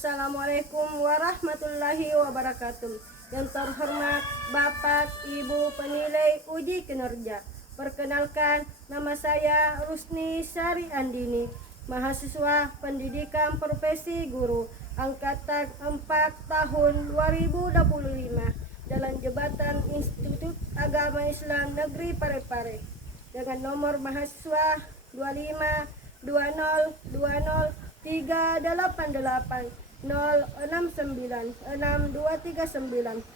Assalamualaikum warahmatullahi wabarakatuh. Yang terhormat Bapak Ibu penilai uji kinerja. Perkenalkan, nama saya Rusni Sari Andini, mahasiswa pendidikan profesi guru angkatan 4 tahun 2025 dalam jabatan Institut Agama Islam Negeri Parepare dengan nomor mahasiswa 25202038869239.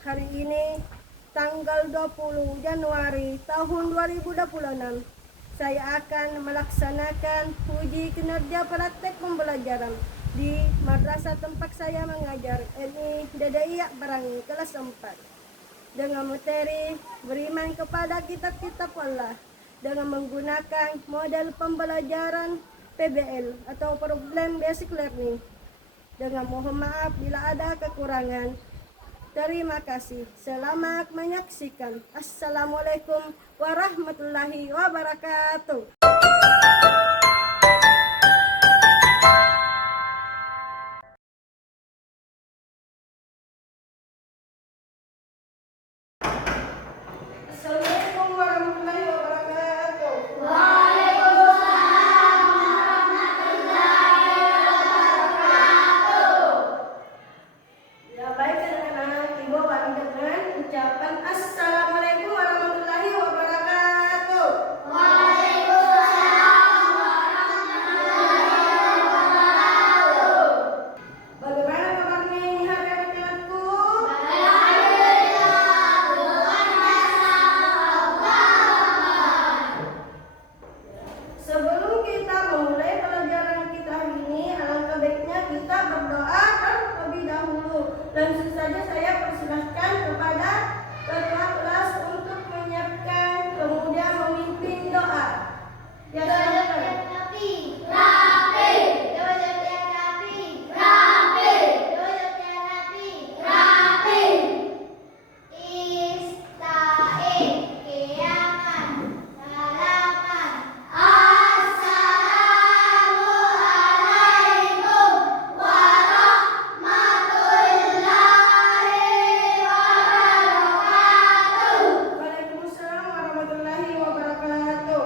Hari ini tanggal 20 Januari tahun 2026 saya akan melaksanakan uji kinerja praktek pembelajaran di madrasah tempat saya mengajar NI Dedaiyak Barangi kelas 4 dengan materi beriman kepada kitab-kitab Allah dengan menggunakan model pembelajaran PBL atau Problem Basic Learning. Dengan mohon maaf bila ada kekurangan. Terima kasih. Selamat menyaksikan. Assalamualaikum warahmatullahi wabarakatuh. Assalamualaikum warahmatullahi wabarakatuh. Ya baik anak-anak, ibu kami dengan ucapan Assalamualaikum warahmatullahi wabarakatuh. Bagaimana kabarnya ini hari anak-anakku? Sebelum kita memulai pelajaran kita hari ini, alangkah baiknya kita berdoa terlebih dahulu. Langsung saja saya persilahkan kepada ketua kelas untuk menyiapkan kemudian memimpin doa. Ya, silakan. Waalaikumsalam warahmatullahi wabarakatuh.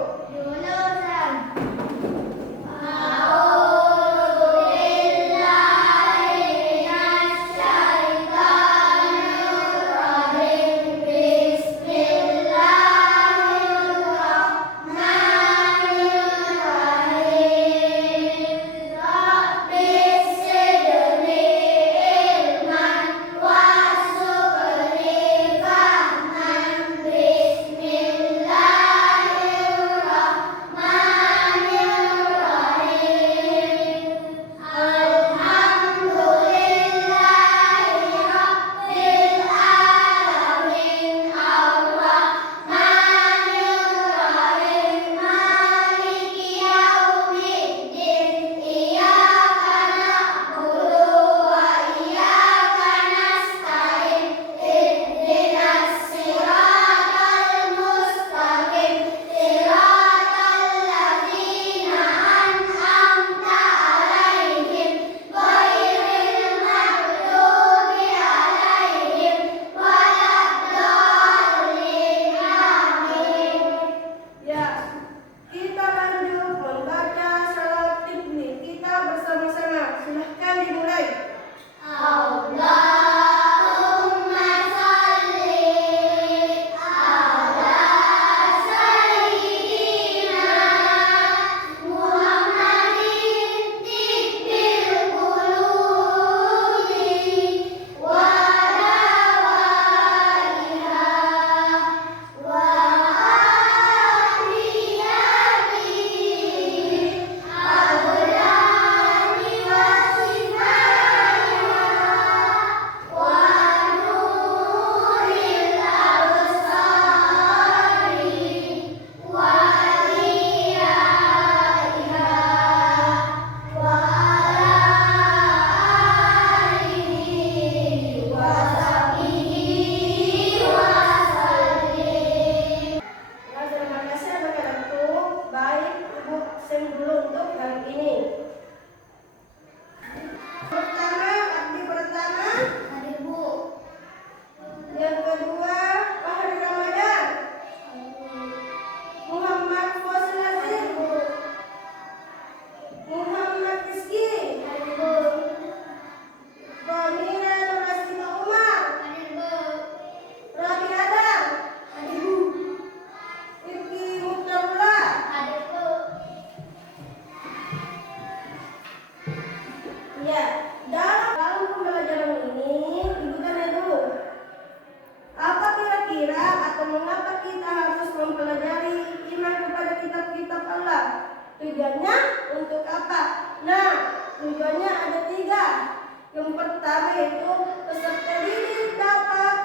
Tujuannya ada 3. Yang pertama yaitu peserta didik dapat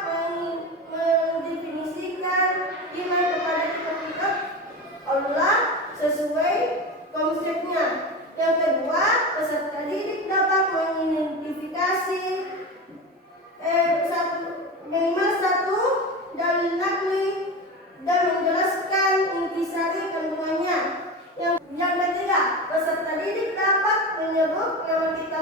mendefinisikan iman kepada kitab Allah sesuai konsepnya. Yang kedua, peserta didik dapat mengidentifikasi minimal satu dalil nakli dan menjelaskan intisari kandungannya. Yang ketiga, peserta didik dapat menyebut nama kitab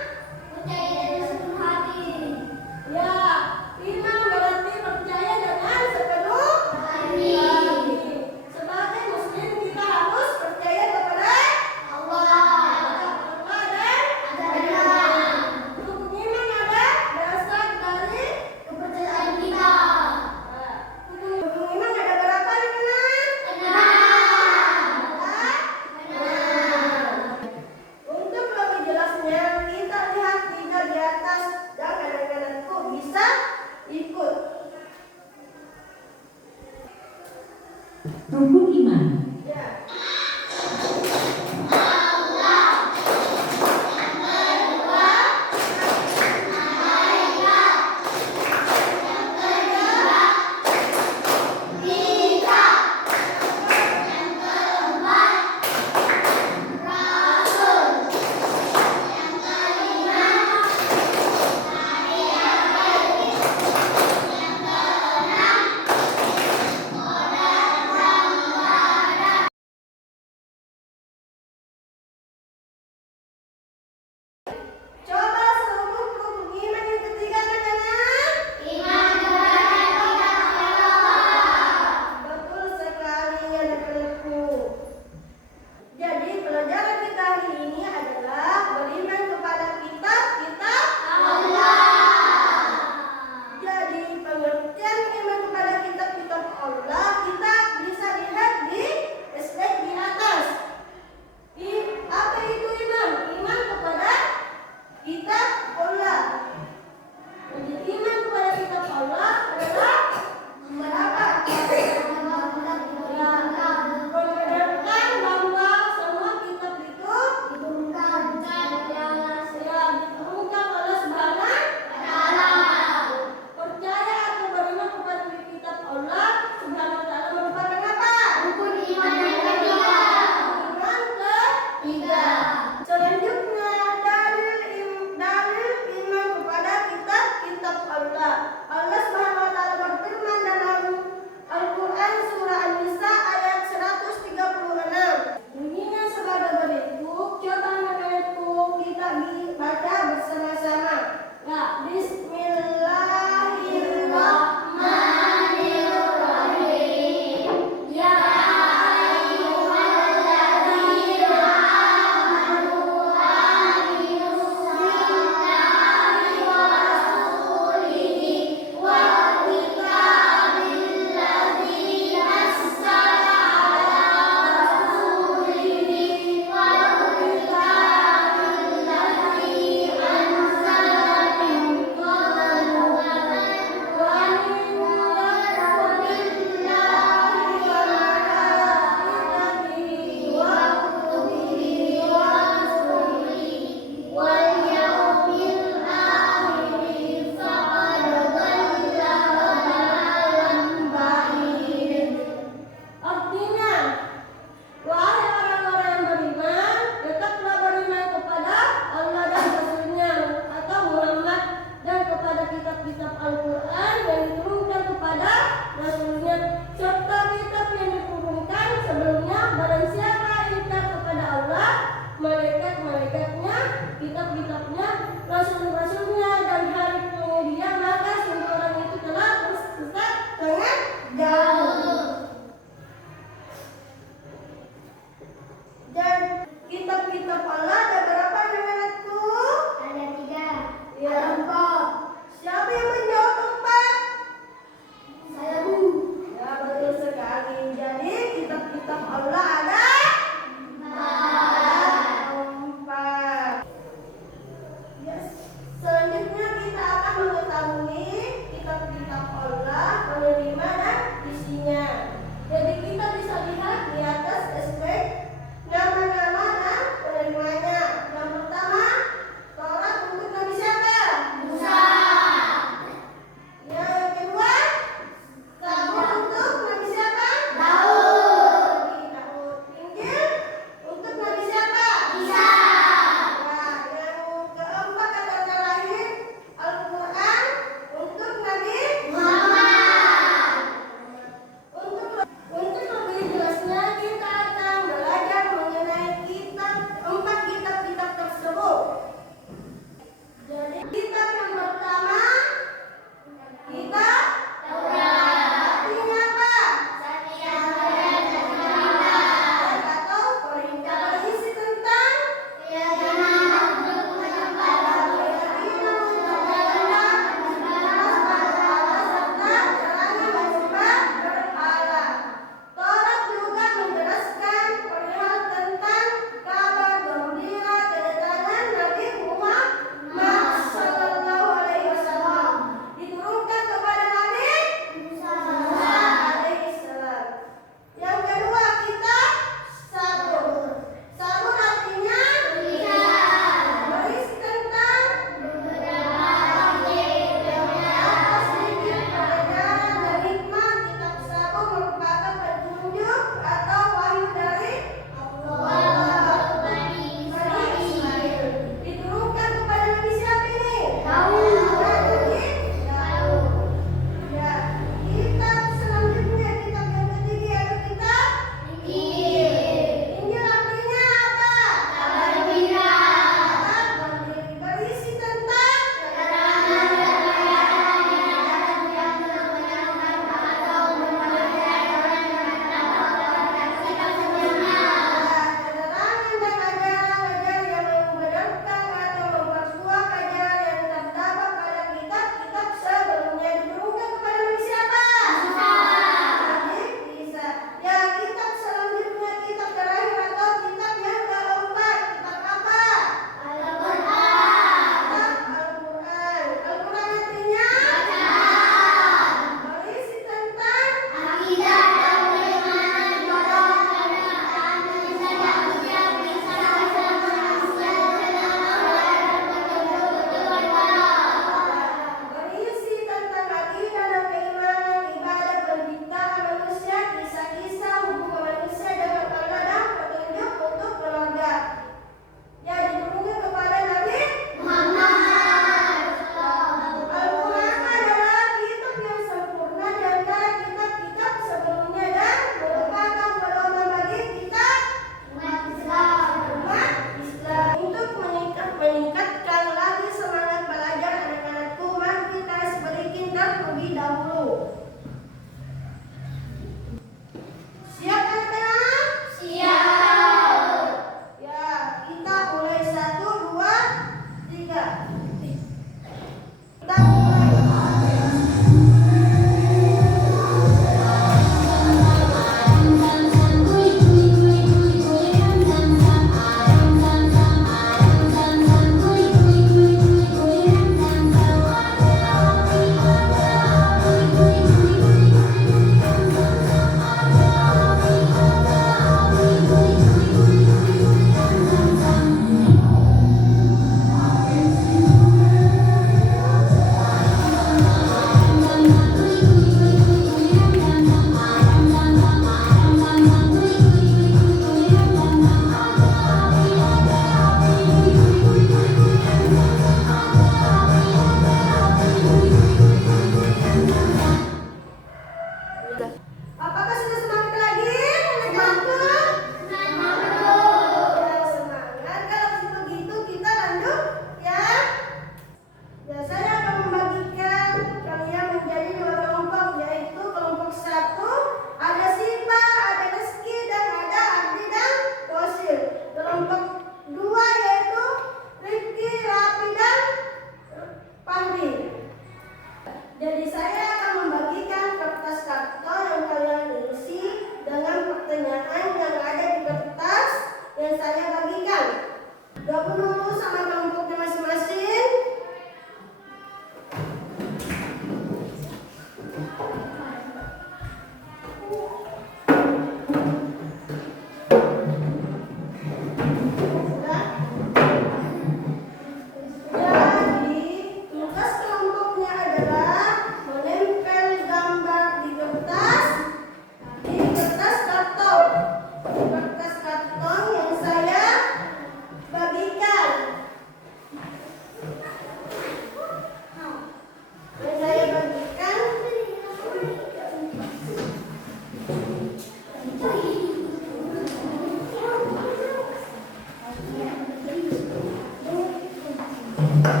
Jadi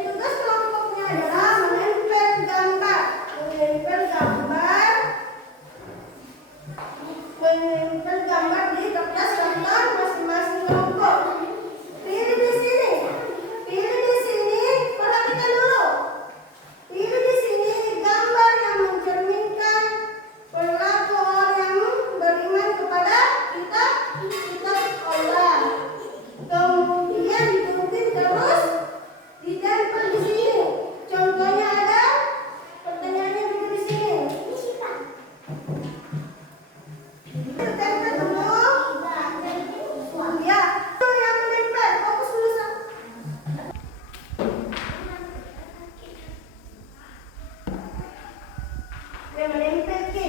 tugas kelompoknya adalah menempel gambar, menempel gambar di kertas kantor masing-masing kelompok. Pilih di sini, perhatikan dulu. Pilih di sini gambar yang mencerminkan perilaku orang yang beriman kepada kitab Allah. Kemudian digunting terus ditempel di sini. Contohnya ada pertanyaannya juga di sini. Tempel dulu. Ya, itu yang menempel. Fokus dulu. Yang menempel ke,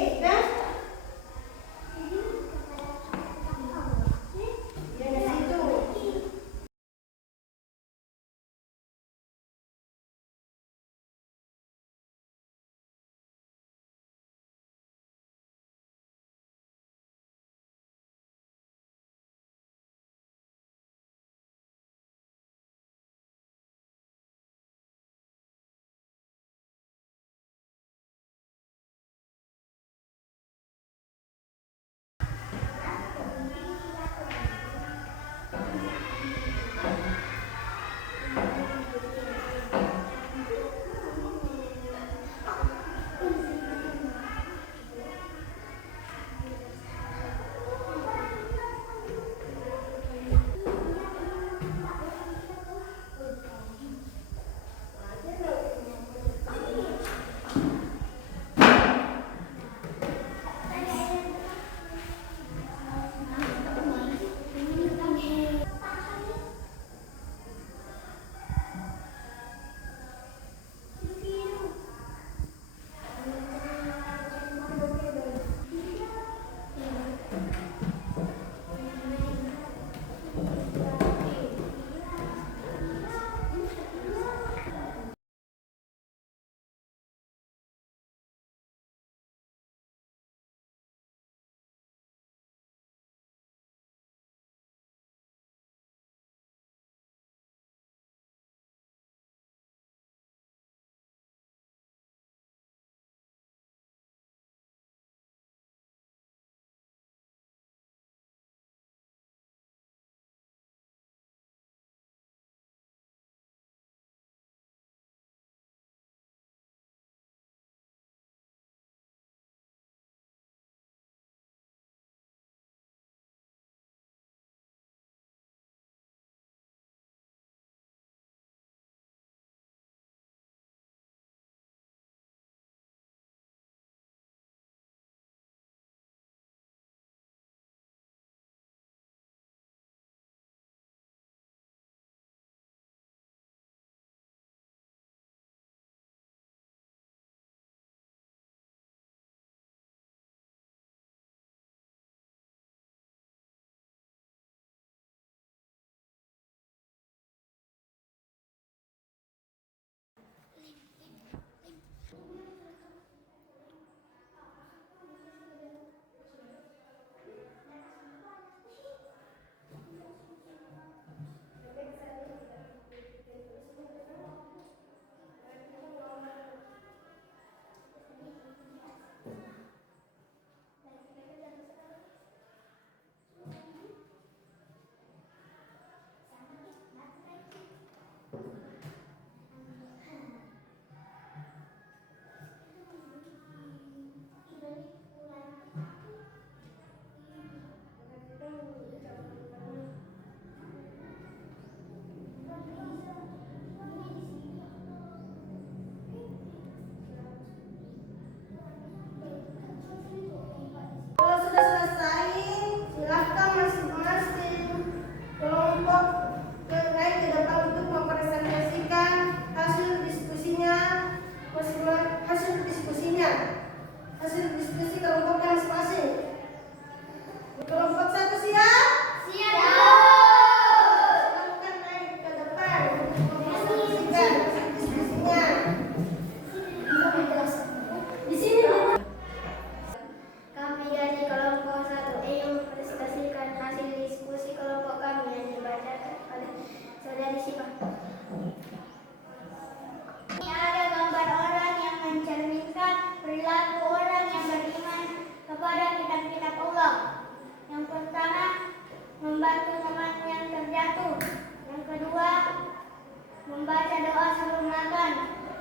sebelum makan.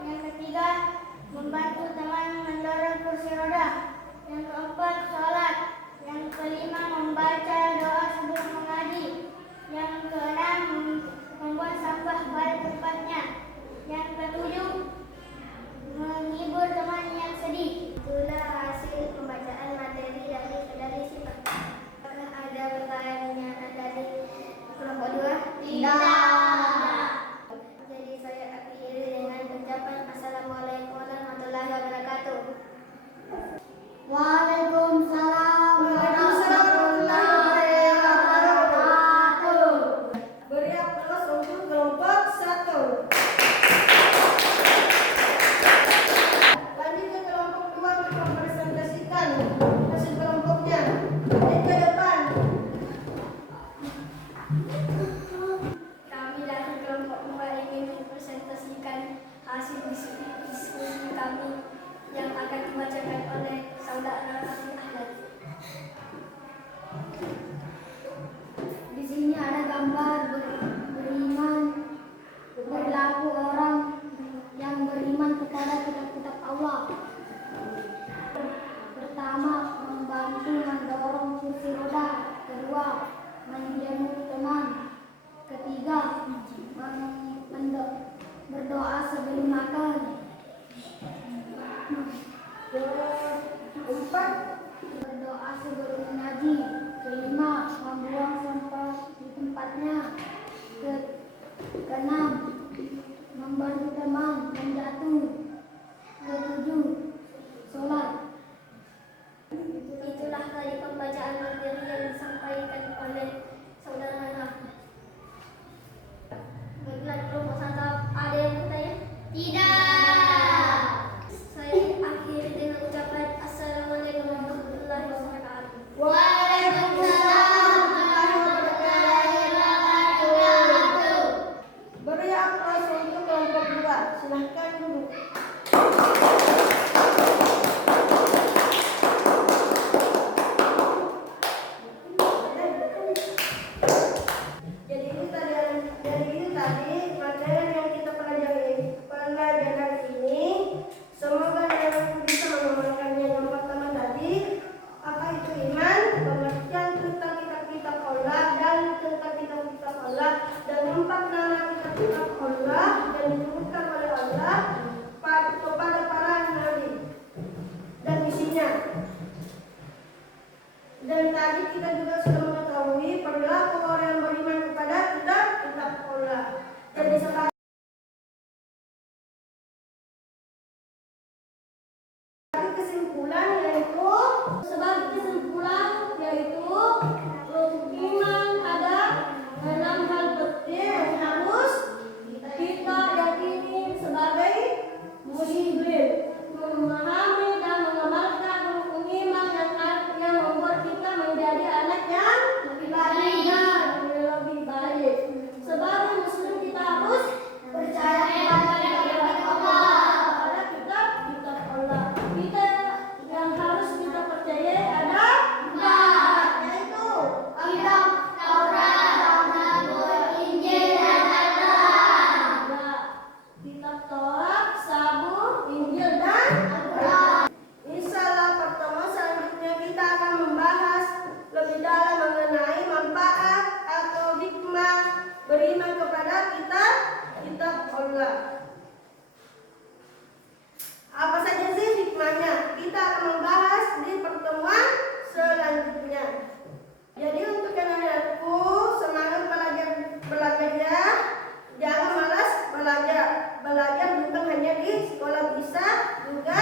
Yang ketiga, membantu teman mendorong kursi roda. Yang keempat, sholat. Yang kelima, membaca doa sebelum mengaji. Yang keenam, membuang sampah pada tempatnya. Yang ketujuh, menghibur teman yang sedih. Itulah hasil pembacaan materi dari sifat. Apakah ada pertanyaan dari kelompok 2? Tidak. Jadi saya akhiri dengan ucapan Assalamualaikum warahmatullahi wabarakatuh. Waalaikumsalam warahmatullahi wabarakatuh. Beri aplaus untuk kelompok 1. Lanjut ke kelompok 2 untuk mempresentasikan hasil kelompoknya. Naik ke depan. Kami dari kelompok 2 ingin mempresentasikan hasil diskusi kami yang akan dibacakan oleh saudara Raffi Ahmad. Di sini ada gambar beriman, berlaku orang yang beriman kepada kitab-kitab Allah. Pertama, membantu mendorong kursi roda. Kedua, menjenguk teman. Ketiga, berdoa sebelum makan. Keempat, Berdoa sebelum mengaji. Kelima, membuang sampah di tempatnya. Keenam, membantu teman yang jatuh. Ketujuh, sholat. Itulah tadi pembacaan materi yang disampaikan oleh saudara Raffi. Baiklah, kelompok 1 ada yang bertanya? Tidak. Saya akhiri dengan ucapan Assalamualaikum warahmatullahi wabarakatuh. Waalaikumsalam warahmatullahi wabarakatuh. Beri aplaus untuk kelompok 2. Silahkan duduk. Jadi ini tadi materi yang kita pelajaran ini. Semoga yang bisa mengamalkannya. Yang pertama tadi, apa itu iman, pengertian tentang kitab-kitab Allah dan tentang kitab-kitab Allah, dan 4 nama kitab-kitab Allah yang disebutkan oleh Allah kepada para nabi dan isinya. Dan tadi kita juga sudah mengetahui perilaku orang yang beriman kepada kitab-kitab Allah. Jadi sebagai kesimpulan yaitu iman ada 6 hal penting yang harus kita yakini sebagai muslim, memahami dan mengamalkan rukun iman yang membuat kita menjadi anak yang lebih baik. Sebagai muslim kita harus percaya kepada kitab Allah. Kita yang harus kita percaya ada 4, yaitu kitab Taurat, Zabur, Injil, dan Al-Quran. Kitab Taurat, Zabur, Injil, dan Al-Quran. Insyaallah pertemuan selanjutnya kita akan membahas lebih dalam mengenai manfaat atau hikmah beriman kepada kitab Allah. Apa saja sih hikmahnya? Kita akan membahas di pertemuan selanjutnya. Jadi untuk anak-anakku, semangat belajar ya. Jangan malas belajar. Belajar bukan hanya di sekolah, bisa juga